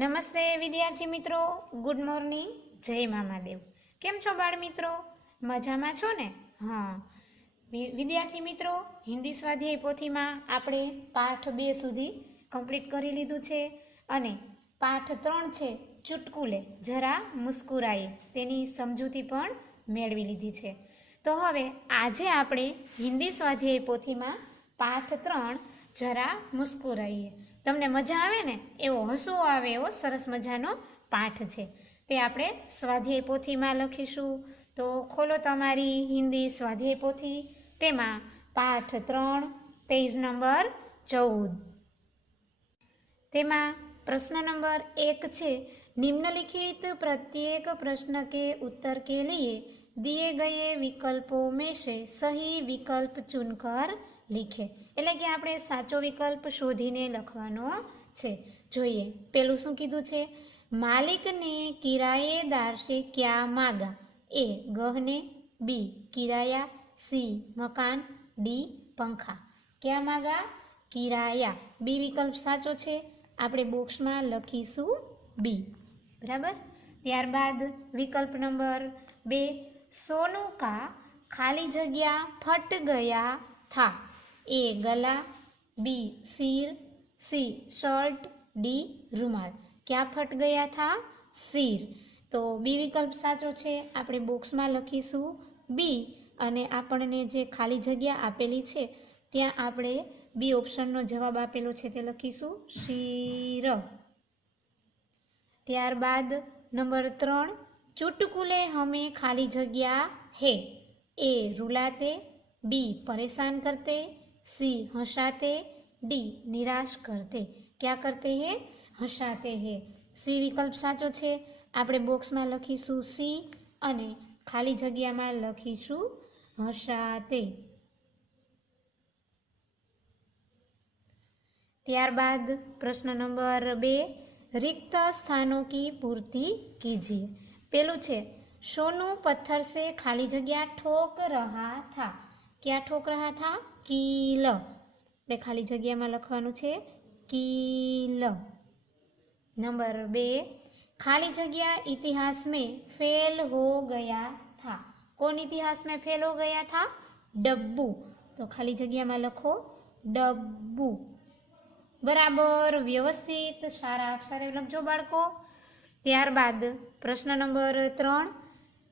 નમસ્તે વિદ્યાર્થી મિત્રો, ગુડ મોર્નિંગ, જય મામાદેવ। કેમ છો બાળ મિત્રો? મજામાં છો ને? હા વિદ્યાર્થી મિત્રો, હિન્દી સ્વાધ્યાય પોથીમાં આપણે પાઠ 2 સુધી કમ્પ્લીટ કરી લીધું છે અને પાઠ 3 છે ચુટકુલે જરા મુસ્કુરાઈએ, તેની સમજૂતી પણ મેળવી લીધી છે। તો હવે આજે આપણે હિન્દી સ્વાધ્યાય પોથીમાં પાઠ 3 જરા મુસ્કુરાઈએ, તમને મજા આવે ને એવો, હસવો આવે એવો સરસ મજાનો પાઠ છે, તે આપણે સ્વાધ્યાય પોથીમાં લખીશું। તો ખોલો તમારી હિન્દી સ્વાધ્યાય પોથી, તેમાં પાઠ 3 પેજ નંબર 14, તેમાં प्रश्न नंबर 1 છે, निम्नलिखित प्रत्येक प्रश्न के उत्तर के लिए दिए गए विकल्पों में से सही विकल्प चुनकर लिखे। એટલે કે આપણે સાચો વિકલ્પ શોધીને લખવાનો છે। જોઈએ પેલું શું કીધું છે, માલિક ને કિરાયેદાર से क्या मांगा? ए गहने, बी किराया, सी मकान, डी पंखा। क्या मांगा? किराया। बी विकल्प साचो છે, આપણે બોક્સમાં લખીશું બી, બરાબર। ત્યારબાદ વિકલ્પ નંબર 2, सोनू का खाली जगह फट गया था। ए गला, बी सिर, सी शर्ट, डी रुमाल। क्या फट गया था? सिर। तो बी विकल्प साचो છે, આપણે બોક્સમાં લખીશું બી અને આપણને જે ખાલી જગ્યા આપેલી છે ત્યાં આપણે बी ऑप्शन नो जवाब आपेलो छे ते लखीशुं शीर। त्यारबाद नंबर 3, चुटकुले हमें खाली जगह है। ए रुलाते, बी परेशान करते, सी हंसाते, डी निराश करते। क्या करते हैं? हंसाते हैं। सी विकल्प साचो छे, आपणे बॉक्स में लखीशुं सी अने खाली जग्या में लखीशुं हंसाते। त्यारबाद प्रश्न नंबर 2, रिक्त स्थानों की पूर्ति कीजिए। पेलू छे, सोनू पत्थर से खाली जगह ठोक रहा था। क्या ठोक रहा था? कील। એટલે ખાલી જગ્યામાં લખવાનું છે कील। नंबर 2, खाली जगह इतिहास में फेल हो गया था। कौन इतिहास में फेल हो गया था? डब्बू। तो खाली जग्याમાં લખો डब्बू। बराबर व्यवस्थित सारा अक्षरे लखजो बाळको। त्यारबाद प्रश्न नंबर 3,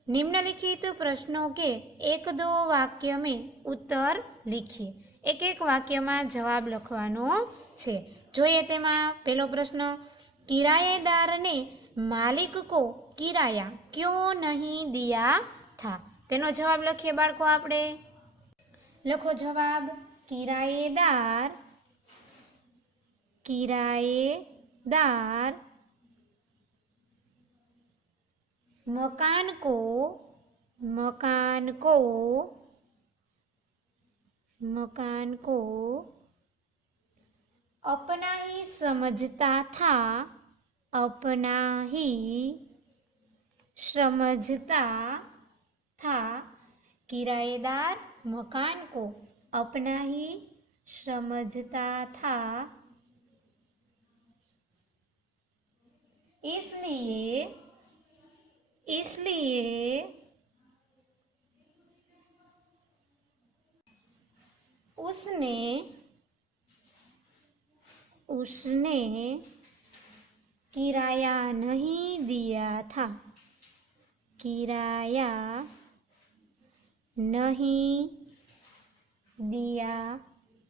निम्नलिखित प्रश्नों के 1-2 वाक्य में उत्तर लिखिए। एक एक वाक्य में जवाब लखवानो छे। जोईए तेमां पहलो प्रश्न, किराएदार ने मालिक को किराया क्यों नहीं दिया था? तेनो जवाब लखीए बाळको आपणे। लखो जवाब, किराएदार मकान को अपना ही समझता था। किराएदार मकान को अपना ही समझता था, इसलिए उसने किराया नहीं दिया था। किराया नहीं दिया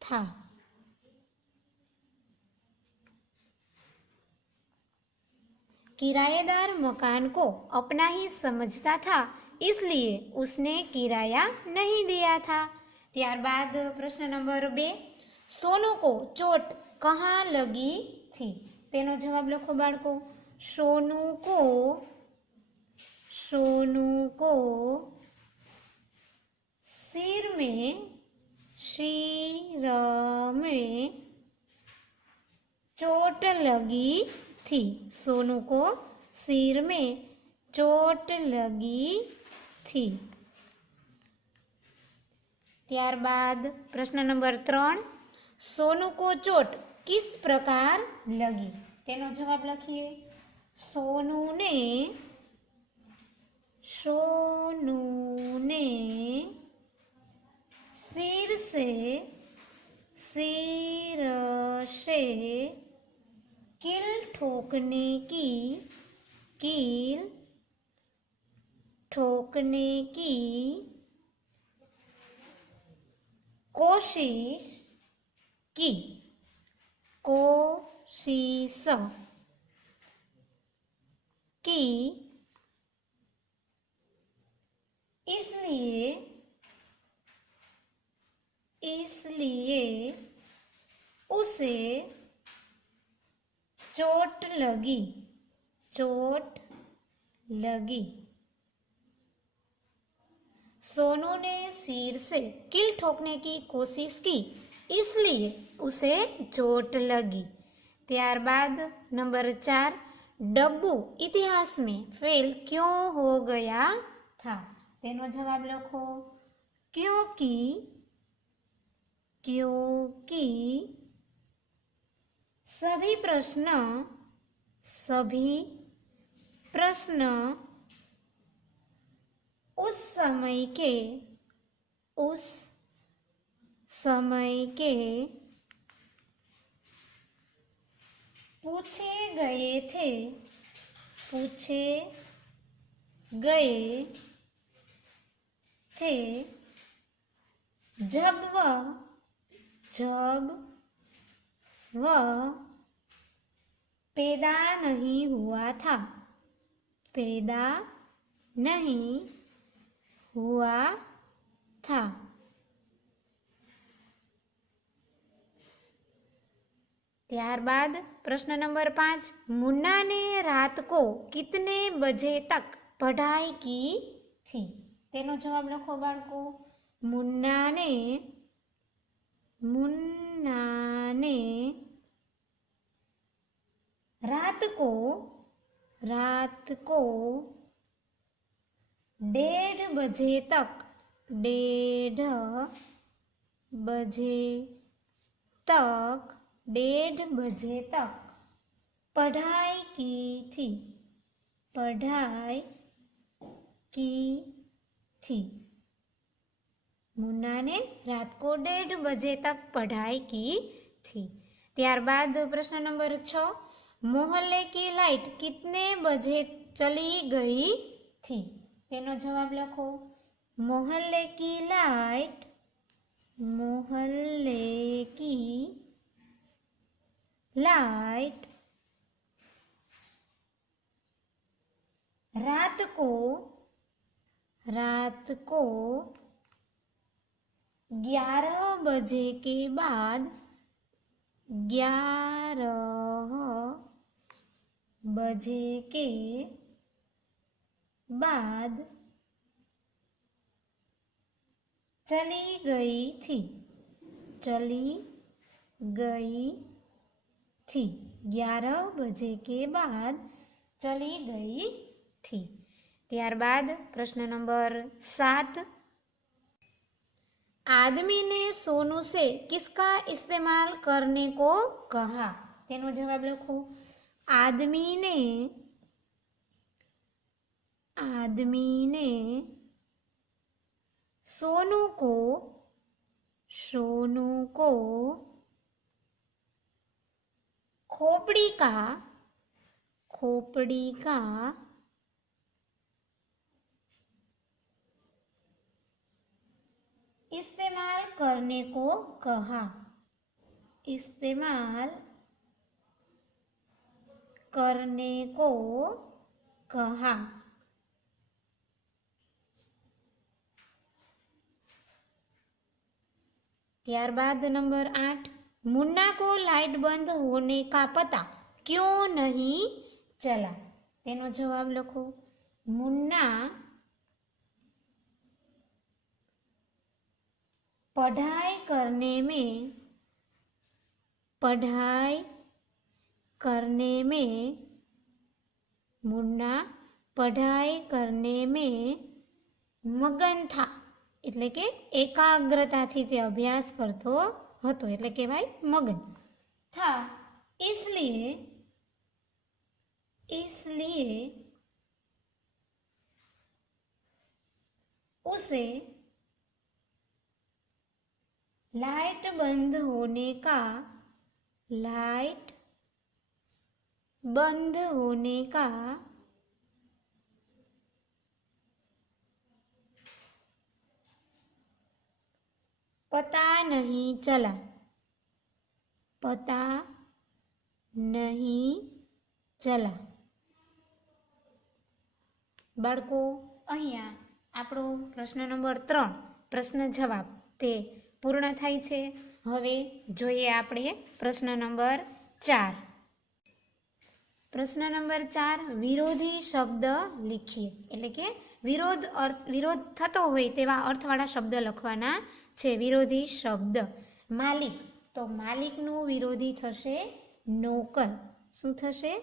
था। किराएदार मकान को अपना ही समझता था, इसलिए उसने किराया नहीं दिया था। त्यारबाद प्रश्न नंबर 2, सोनू को चोट कहाँ लगी थी? तेनो जवाब लखो बाळको। सोनू को सिर में चोट लगी थी। सोनू को सिर में चोट लगी थी। त्यारबाद प्रश्न नंबर 3, सोनू को चोट किस प्रकार लगी? तेनो जवाब लखीए। सोनू ने सिर से कील ठोकने की कोशिश की इसलिए उसे चोट लगी। सोनू ने सिर से कील ठोकने की कोशिश की, इसलिए उसे चोट लगी। ત્યારબાદ नंबर 4, डब्बू इतिहास में फेल क्यों हो गया था? तेनो जवाब लखो। क्योंकि सभी प्रश्न उस समय के पूछे गए थे जब वह पैदा नहीं हुआ था। ત્યારબાદ प्रश्न नंबर 5, मुन्ना ने रात को कितने बजे तक पढ़ाई की थी? तेनो जवाब लखो बाळको। मुन्ना ने रात को 1:30 बजे तक पढ़ाई की थी। मुन्ना ने रात को 1:30 बजे तक पढ़ाई की थी। ત્યારબાદ प्रश्न नंबर 6, मोहल्ले की लाइट कितने बजे चली गई थी? तेनो जवाब लखो। मोहल्ले की लाइट रात को 11 बजे के बाद चली गई थी। 11 बजे के बाद चली गई थी। ત્યારબાદ प्रश्न नंबर 7, आदमी ने सोनू से किसका इस्तेमाल करने को कहा? तेनो जवाब लखो। आदमी ने सोनू को खोपड़ी का इस्तेमाल करने को कहा। ત્યારબાદ नंबर 8, मुन्ना को लाइट बंद होने का पता क्यों नहीं चला? तेनो जवाब लखो। मुन्ना पढ़ाई करने में मगन था, એટલે કે એકાગ્રતાથી તે અભ્યાસ કરતો હતો, એટલે કહેવાય મગન था। इसलिए उसे लाइट बंद होने का पता नहीं चला। बाळको અહીંયા આપણો પ્રશ્ન નંબર 3 પ્રશ્ન જવાબ તે પૂર્ણ થાય છે। હવે જોઈએ આપણે પ્રશ્ન નંબર 4। પ્રશ્ન નંબર 4 વિરોધી શબ્દ લખીએ, એટલે કે વિરોધ થતો હોય તેવા અર્થવાળા શબ્દ લખવાના છે। વિરોધી શબ્દ માલિક, તો માલિકનું વિરોધી થશે નોકર। શું થશે?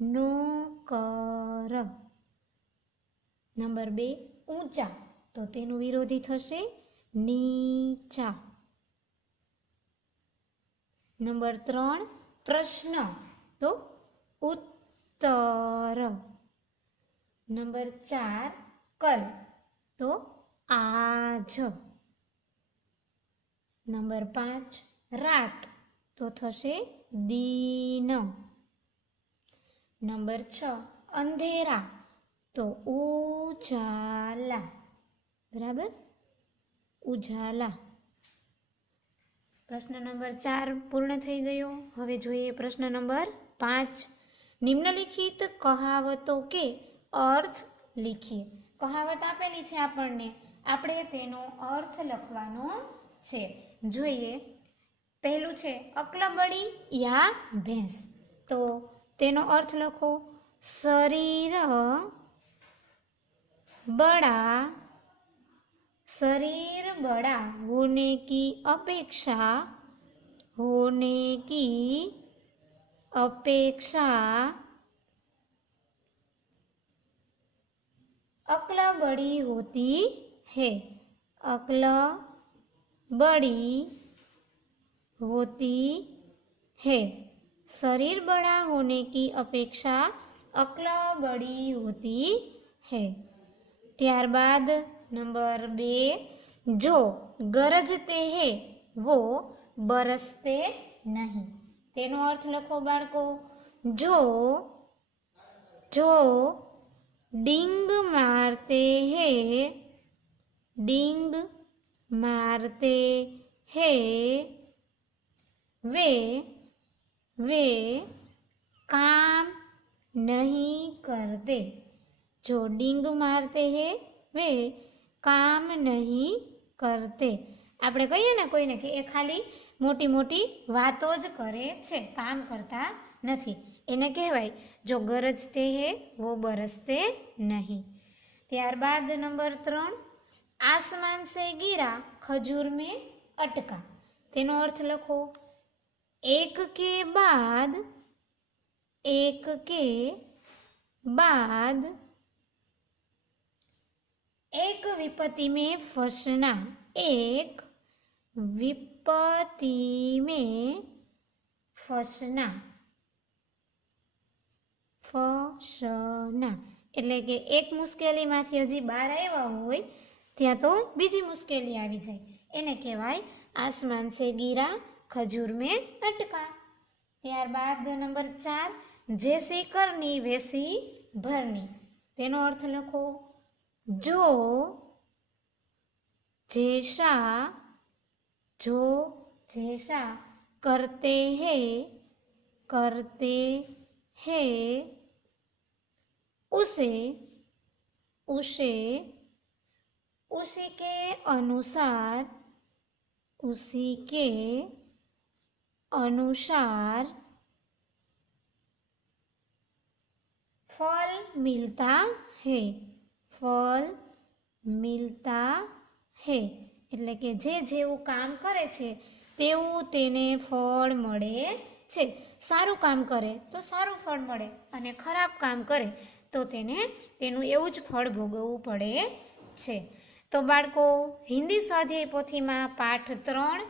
નોકર। નંબર 2 ઊંચા, તો તેનું વિરોધી થશે નીચા। નંબર 3 પ્રશ્ન, તો ઉત્તર। નંબર 4 કલ, તો આજ। નંબર 5 રાત, તો થશે દીન। નંબર 6 અંધેરા, તો ઉજાલા। બરાબર, ઉજાલા। પ્રશ્ન નંબર 4 પૂર્ણ થઈ ગયો। હવે જોઈએ પ્રશ્ન નંબર 5। નિમ્નલિખિત કહાવતો કે અર્થ લખીએ। કહાવત આપેલી છે આપણને, આપણે તેનો અર્થ લખવાનો છે। જોઈએ, પહેલું છે અકલબડી યા ભેંસ, તો તેનો અર્થ લખો शरीर बड़ा होने की अपेक्षा अक्ल बड़ी होती है। अक्ल बड़ी होती है। शरीर बड़ा होने की अपेक्षा अक्ल बड़ी होती है। ત્યારબાદ નંબર 2 जो गरजते हैं वो बरसते नहीं, તેનો અર્થ લખો બાળકો। जो डींग मारते हैं वे काम नहीं करते। जो डींग मारते हैं वे काम नहीं करते। આપણે કહીએ ને કોઈને કે એ ખાલી મોટી મોટી વાતો જ કરે છે, કામ કરતા નથી, એને કહેવાય જો ગરજતે હે વો બરસતે નહીં। ત્યારબાદ નંબર 3 आसमान से गिरा खजूर में अटका, તેનો અર્થ લખો एक के बाद एक विपत्ति में फंसना। एक विपत्ति में फंसना એટલે કે એક મુશ્કેલીમાંથી હજી બહાર આવ્યા હોય ત્યાં તો બીજી મુશ્કેલી આવી જાય, એને કહેવાય આસમાન સે ગીરા ખજૂર में अटका। ત્યારબાદ નંબર 4 जैसी करनी वैसी भरनी, તેનો અર્થ લખો जो जैसा करते हैं उसे उसी के अनुसार फल मिलता है। એટલે કે જે જેવું કામ કરે છે તેવું તેને ફળ મળે છે। સારું કામ કરે તો સારું ફળ મળે અને ખરાબ કામ કરે તો તેનું એવું જ ફળ ભોગવવું પડે છે। તો બાળકો હિન્દી સ્વાધ્યાય પોથીમાં પાઠ 3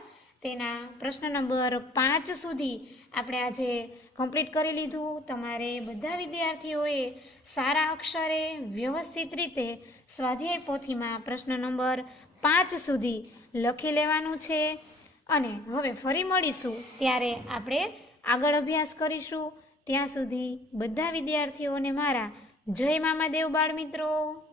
તેના પ્રશ્ન નંબર 5 સુધી આપણે આજે કમ્પ્લીટ કરી લીધું. તમારે બધા વિદ્યાર્થીઓએ સારા અક્ષરે વ્યવસ્થિત રીતે સ્વાધ્યાય પોથીમાં પ્રશ્ન નંબર 5 સુધી લખી લેવાનું છે. અને હવે ફરી મળીશું ત્યારે આપણે આગળ અભ્યાસ કરીશું. ત્યાં સુધી બધા વિદ્યાર્થીઓને મારા જય મામાદેવ બાળ મિત્રો.